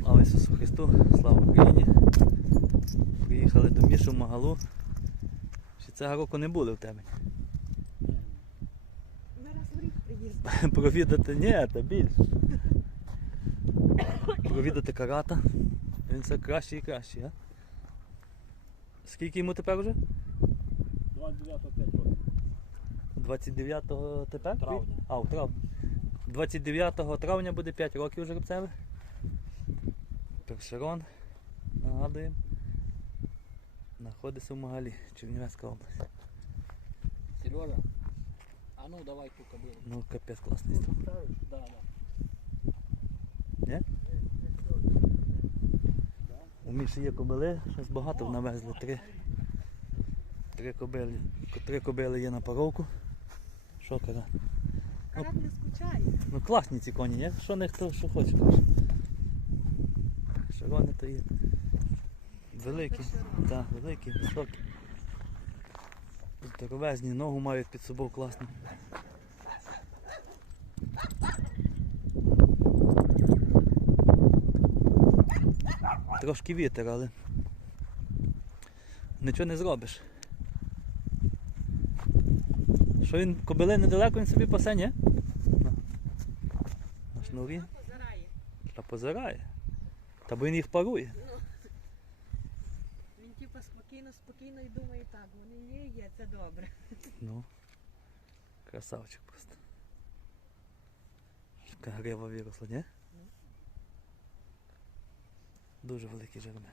Слава Ісусу Христу, слава Україні. Приїхали до Мішу Магалу. Ще цього року не були в тебе. Ми раз в рік приїздимо. Провідати, ні, та більше. Провідати карата. Він все краще і краще, а? Скільки йому тепер вже? 29 5 років. 29 тепер? Травня. А, в травні. 29 травня буде 5 років жеребцеве. Першерон. Нагадуємо. Знаходиться в Магалі, Чернівецька область. Сережа, а ну давай ту кобилу. Ну, капець класний. став. Да, да. Ні? У Міші є кобили, щось багато навезли. Три. Три кобили. Три кобили є на паровку. Що кара? Карат не скучає. Ну класні ці коні, є? Що не хто що хоче. Шарони то є. Великі. Так, великі, високі. Здоровезні, ногу мають під собою класно. Трошки вітер, але нічого не зробиш. Що він кобили недалеко він собі пасе, ні? На. Позирає. Та позирає. Та бо він їх парує. Він типу спокійно, спокійно і думає так, вони є, є, це добре. Ну. Красавчик просто. Така грива виросла, ні? Дуже великий жеребець.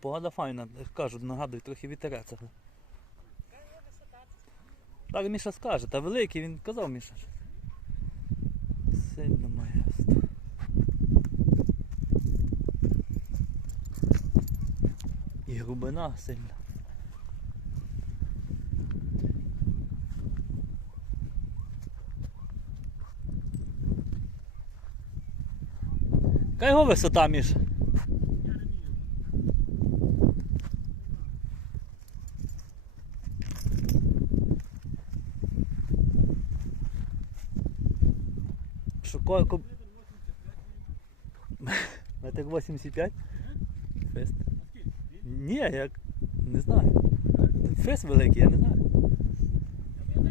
Погода файна, я ж кажу, нагадую, трохи вітерець. Так Міша скаже, та великий, він казав Міша. Сильно має. І грубина сильна. Яка його висота, Міш? Метр 85? Фест. Ні, як. Не знаю. Фест великий, я не знаю. Я.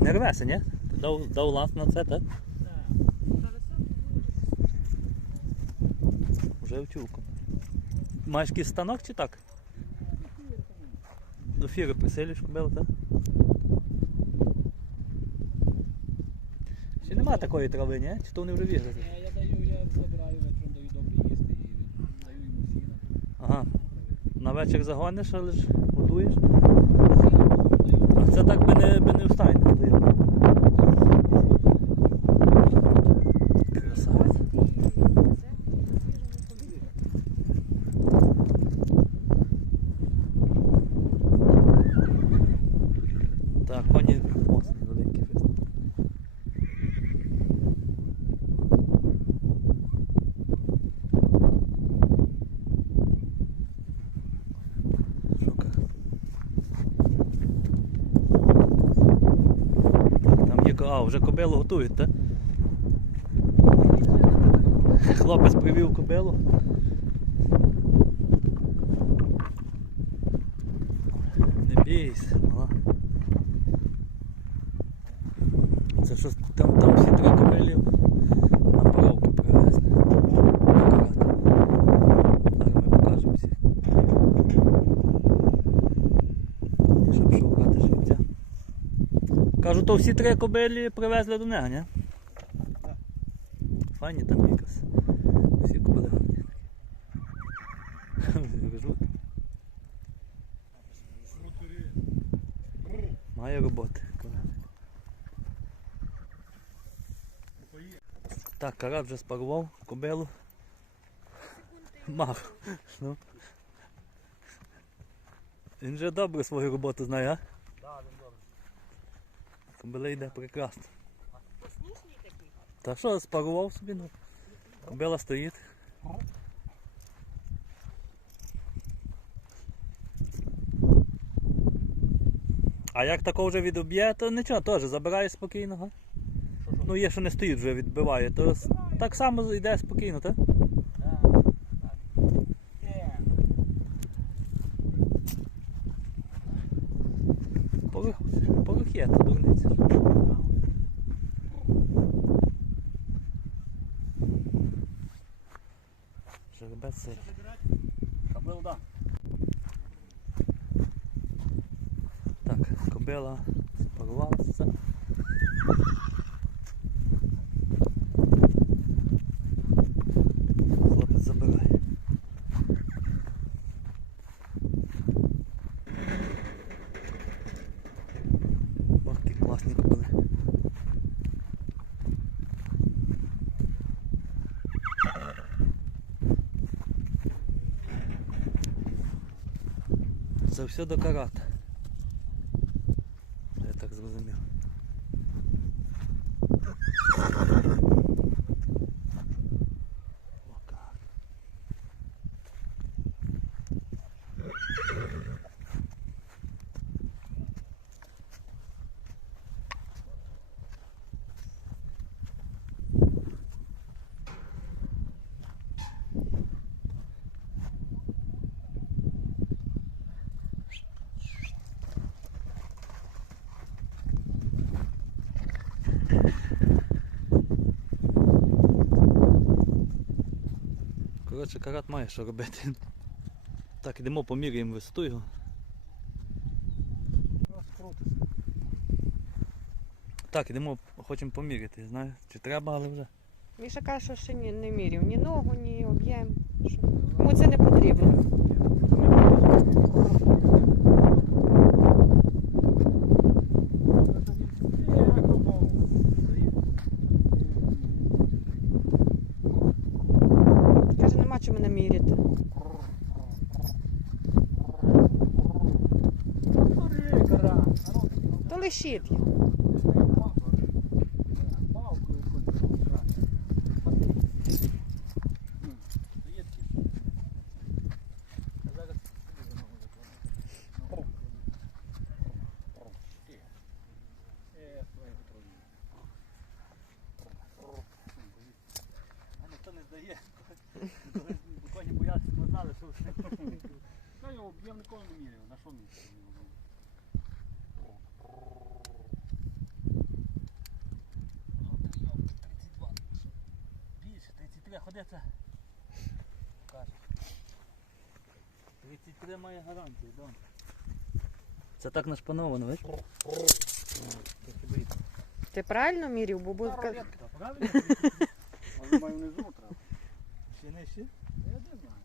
Не рвеся, ні? Дав, дав ланс на це, так? Вже втюлку. Маєш якийсь станок чи так? До фіри присилюєш кобилу, так? Ще нема такої трави, ні? Чи то вони вже віграли? Ні, Я даю, я забираю вечором, даю добре їсти і даю йому сіна. Ага. На вечір загониш, але ж годуєш. А це так би не, би не встань. Красавець. Так, коні моцні, великі фест. Шука. Там є ко- а, вже кобилу готують, так? Хлопець привів кобилу. Не бійся, мала. Це щось там, там всі три кобилі то всі три кобилі привезли до нього, ні? Так. Файні там якраз. Всі кобили гарні. Має роботи. Так, карат вже спарував кобилу. Мав. Ну. Він вже добре свою роботу знає, а? Так, він. Кобила йде прекрасно. Послушний такий. Та що, спарував собі, ну. Кобила стоїть. А як тако вже відоб'є, то нічого, теж забирає спокійно? Ну є, що не стоїть, вже відбиває, то так само йде спокійно? Так, 15. да. Так, кобила спарувалася. Це все до карата. Я так зрозумів. Ока. Коротше, карат має що робити. Так, йдемо поміряємо висоту його. Так, йдемо, хочемо поміряти, знаю, чи треба, але вже. Міша каже, що ще ні, не міряв ні ногу, ні об'єм. Що... Йому це не потрібно. Каже, нема чого мене міряти. То лишіть його. Ніхто не здає. Коли коні бояться, ми знали, що все. Ну, я об'єм ніколи не міряв. На що мені? Більше, 33 ходиться. Кажеш. 33 має гарантію, Дон. Це так нашпановано? Трохи. Ти правильно міряв, бо був... Правильно? Але маю внизу треба. Ще нижче? Я не знаю.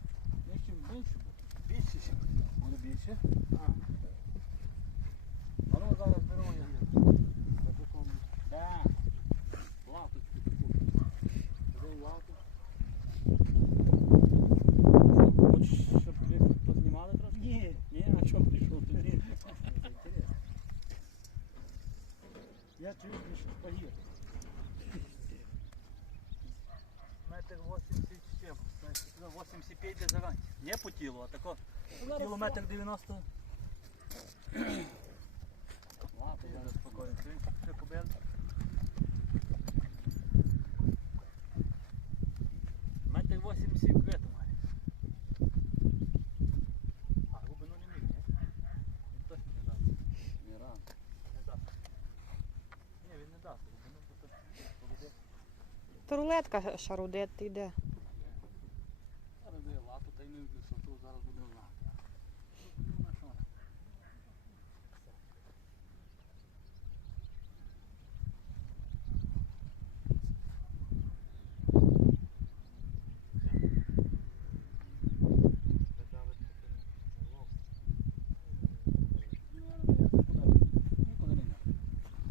Нижче менше буде. Більше ще. Буде більше. А. А ну зараз беру я. Так. Латочку таку. Беру лату. Хочеш, щоб ви познімали трошки? Ні, ні, а чому прийшов тоді? Я чую, що спагір. Метр 87. Значить, ну, 85 де заранці. Не по тілу, а тако. Тіло метр 90. Лату я спокійно. Ще кобил. Метр 80 крито має. А глибину не міг, ні? Він точно не дасть. Не рано. Не дасть. Ні, він не дасть глибину, бо то поведе. То рулетка шарудет йде. Зараз де лату, та й не висоту, зараз буде лата.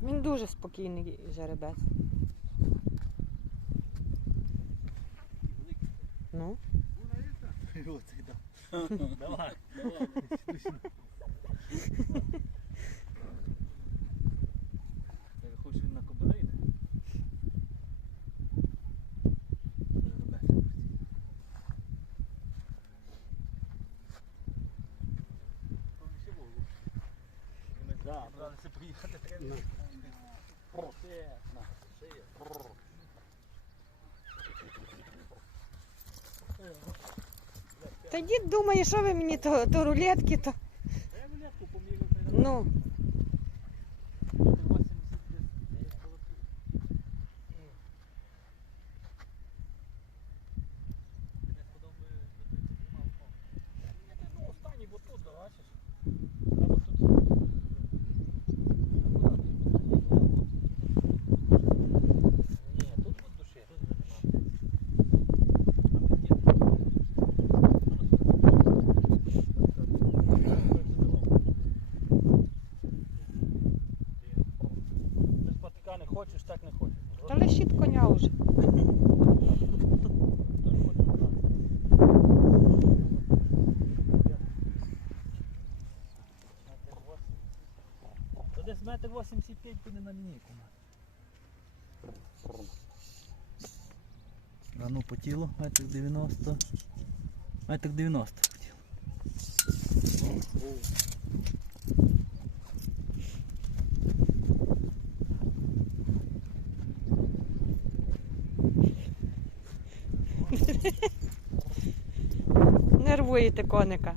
Він дуже спокійний жеребець. жовтий, да. Давай, давай, точно. Хоч він на кобили. Да, надо це приїхати треба. Ну. Шея, шея та й на Ну, 80 десь колотив. Десь потім би- би ти тримав, о. Ні, ти, ну, останній, бо тут, да, бачиш? Хочеш, так не хочеш. та лишіть коня вже. То десь метр 85 буде на лінійку. А ну по тілу, метр 90. Метр 90 по тілу. Нервуєте коника.